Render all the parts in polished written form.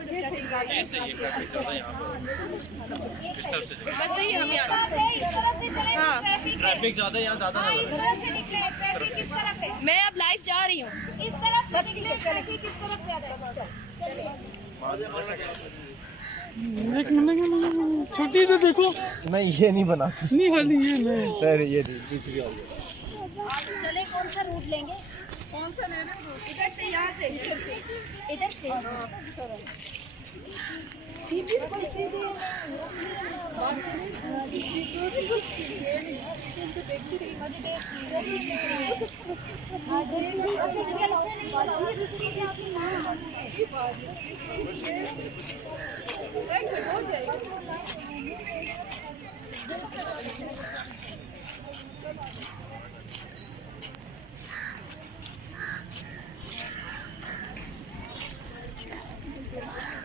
ऐसे ही ट्रैफिक ज़्यादा यहाँ पर इस तरफ से बस यही हम यहाँ हाँ ट्रैफिक ज़्यादा यहाँ ज़्यादा नजर मैं अब लाइव जा रही हूँ इस तरफ बस किस तरफ जा रहे हैं। छोटी तो देखो नहीं ये नहीं बनाती नहीं वाली ये नहीं अरे ये दूसरी वाली चले कौन सा रूट लेंगे? कौन सा लेना इधर से यहाँ से इधर से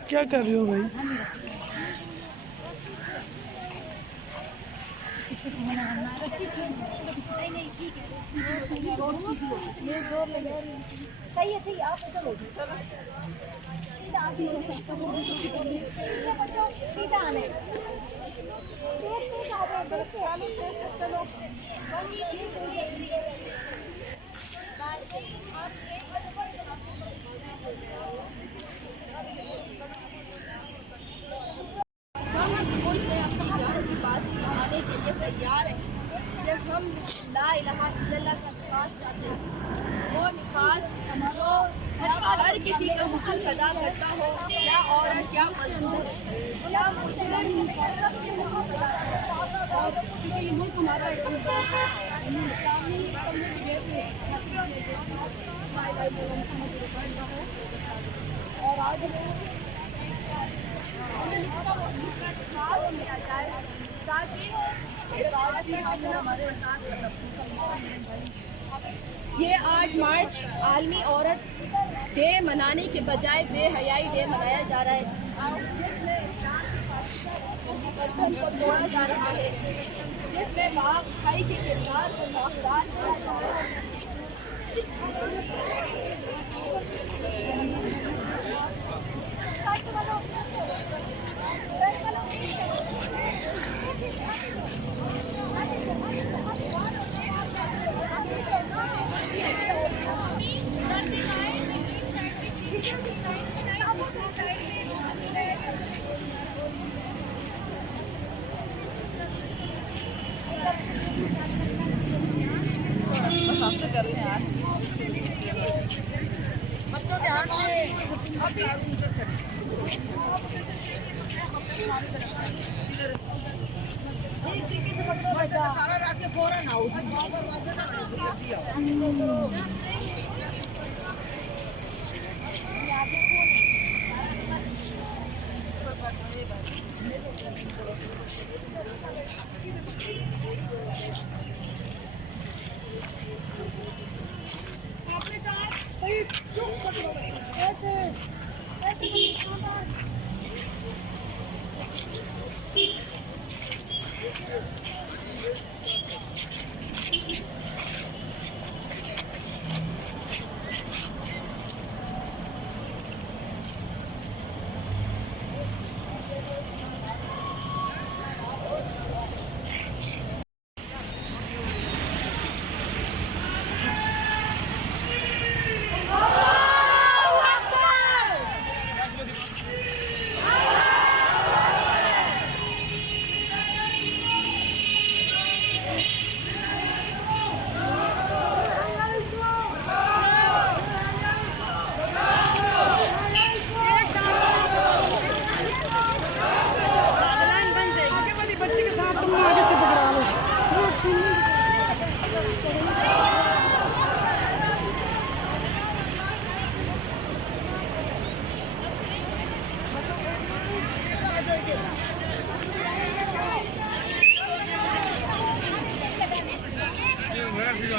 क्या कर रहे हो भाई? सही है ठीक है आप चलो सीधा आने चलो तैयार है जब हम ला इलाहा इल्लल्लाह का निफास चाहते हैं वो निफास जो हर किसी का मुखल पैदा करता हो क्या औरत क्या मजदूर क्या मुल्क हमारा और आज ये 8 मार्च आलमी औरत डे मनाने के बजाय बेहयाई डे मनाया जा रहा है को तोड़ा जा रहा है जिसमें बाप भाई के किरदार को नौकरान किया जा रहा है बच्चों के हाथ में सारा रात के फौरन आओ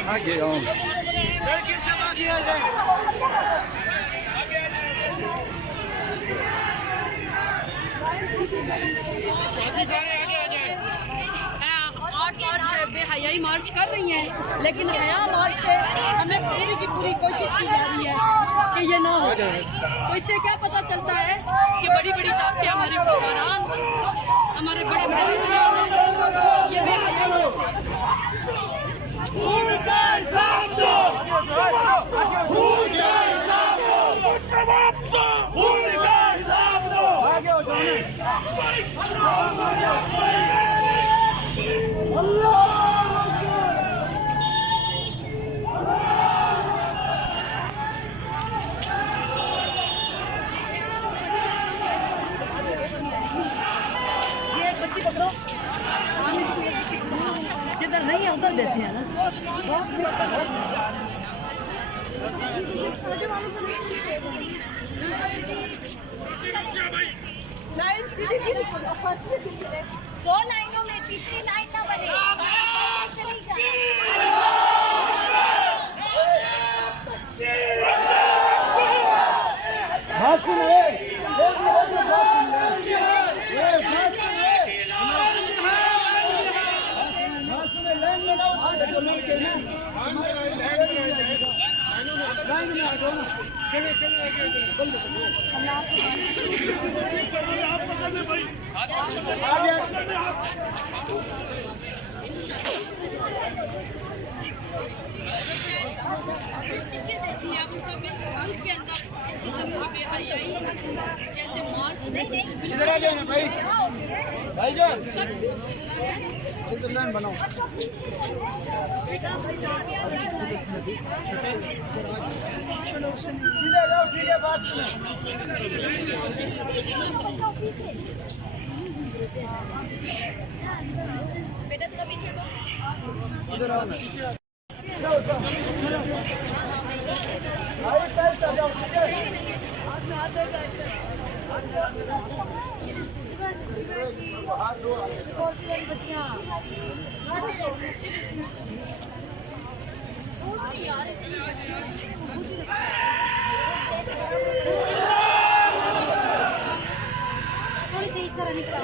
आगे आओ बेहयाई मार्च कर रही हैं लेकिन हया मार्च से हमें पूरी की पूरी पूरी कोशिश की जा रही है कि ये ना हो। तो इससे क्या पता चलता है कि बड़ी बड़ी ताकतें हमारे हुक्मरान, हमारे बड़े बड़े ये भी जिधर नहीं है उधर देते हैं ना। दो लाइनों में तीसरी लाइन ना बने। जैसे मार्च इधर आ जाओ ना भाई, भाईजान इधर लाइन बनाओ। सीधे जाओ, ठीक है, बात सुनो। बेटा थोड़ा पीछे इधर आओ ना। जाओ जाओ भाई, साइड से जाओ, ठीक है। हाथ दो थोड़ी सी इस तरह निकला।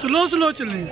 स्लो स्लो चलें।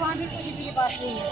वहाँ भी किसी के पास नहीं है।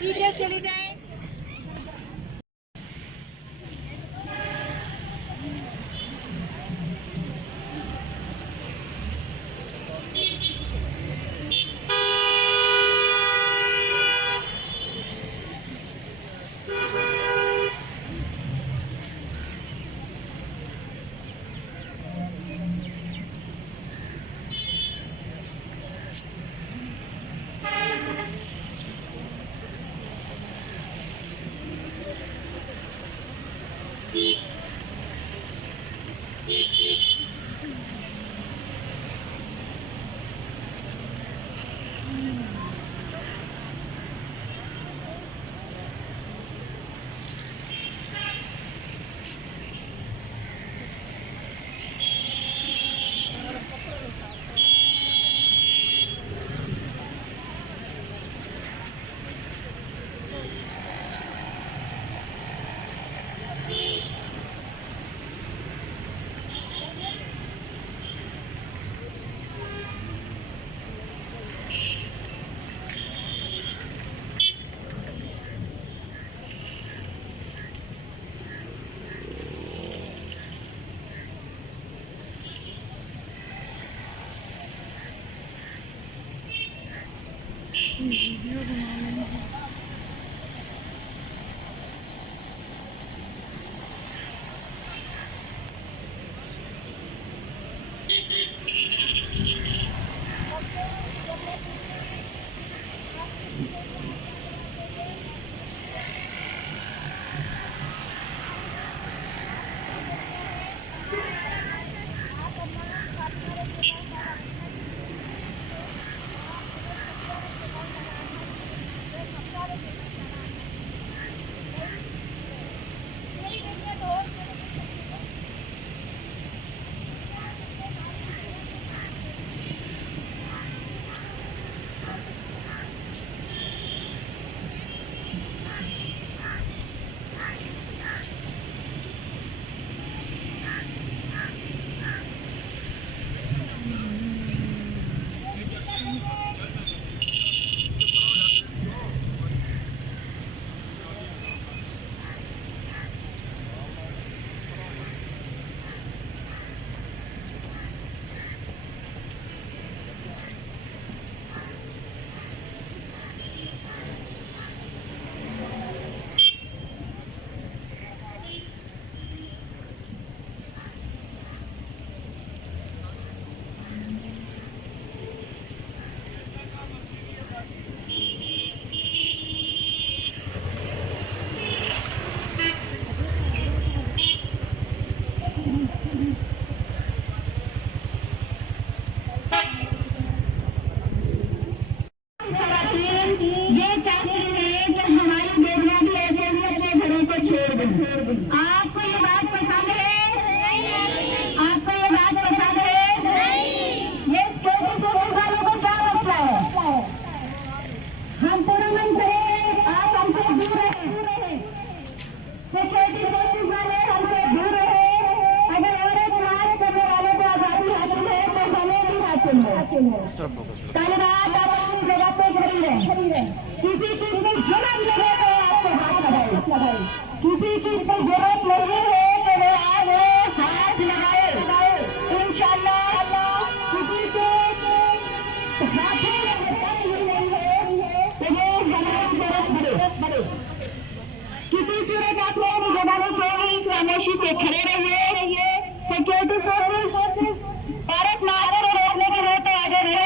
टीचर चली जाए। आपको ये बात पसंद है? आपको ये बात पसंद है? ये सिक्योरिटी फोर्सेस वालों को क्या मसला है? हम पूरा मन करें, आप हमसे दूर रहे। सिक्योरिटी फोर्सेस वाले हमसे दूर रहे। अगर औरत मार्च करने वालों को आजादी हासिल है तो हमें भी हासिल है। कल रात आप अपनी जगह पे खड़ी रहे। किसी की जरूरत लगे तो आपको हाथ लगाए। किसी की जरूरत नहीं है तो वो आज हाथ लगाए। इंशाअल्लाह किसी के हाथों में नहीं है तो वो हमारी जरूरत बढ़े। किसी सूरत आप लोगों को बताना चाहिए कि खामोशी से खड़े रहिए। सिक्योरिटी फोर्सेस भारत मार्च को रोकने के लिए तो आगे नहीं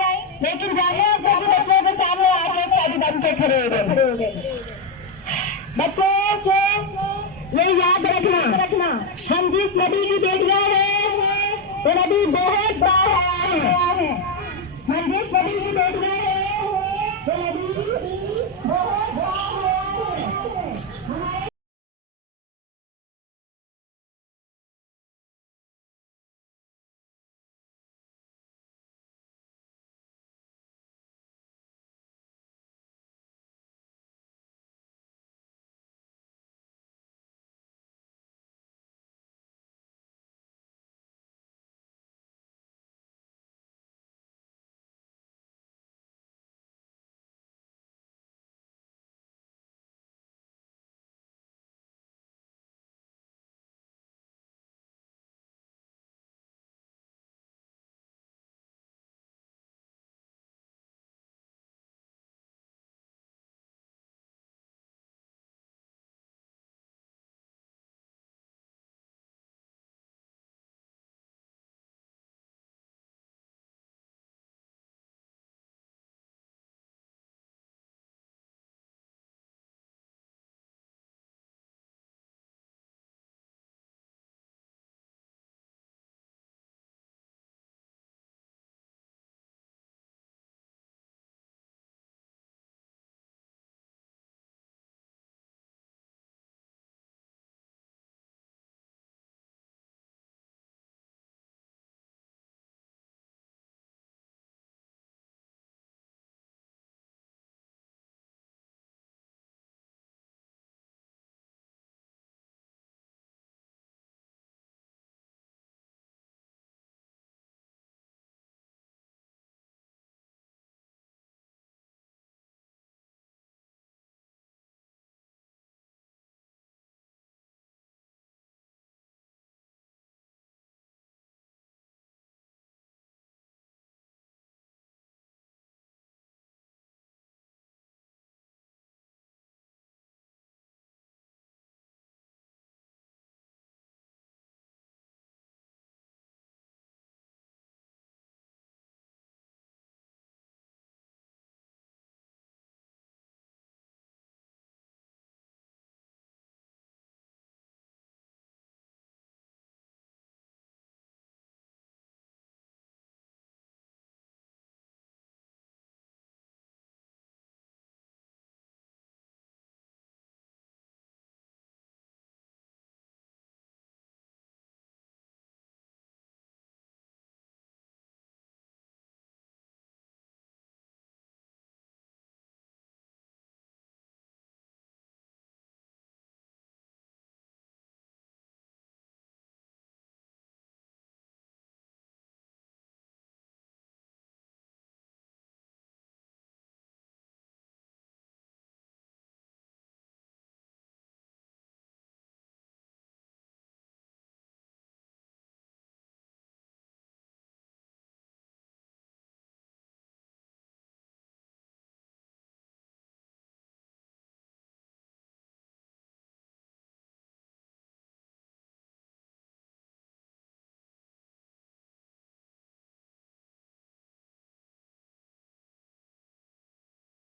आई, लेकिन जामिया सभी बच्चों के सामने आगे सारी बन के खड़े हो गए। बच्चों ये याद रखना, हम जिस नदी की बेटियां हैं तो नदी बहुत बड़ा है। हम जिस नदी को देख रहे हैं वो नदी बहुत बड़ा है। हमारे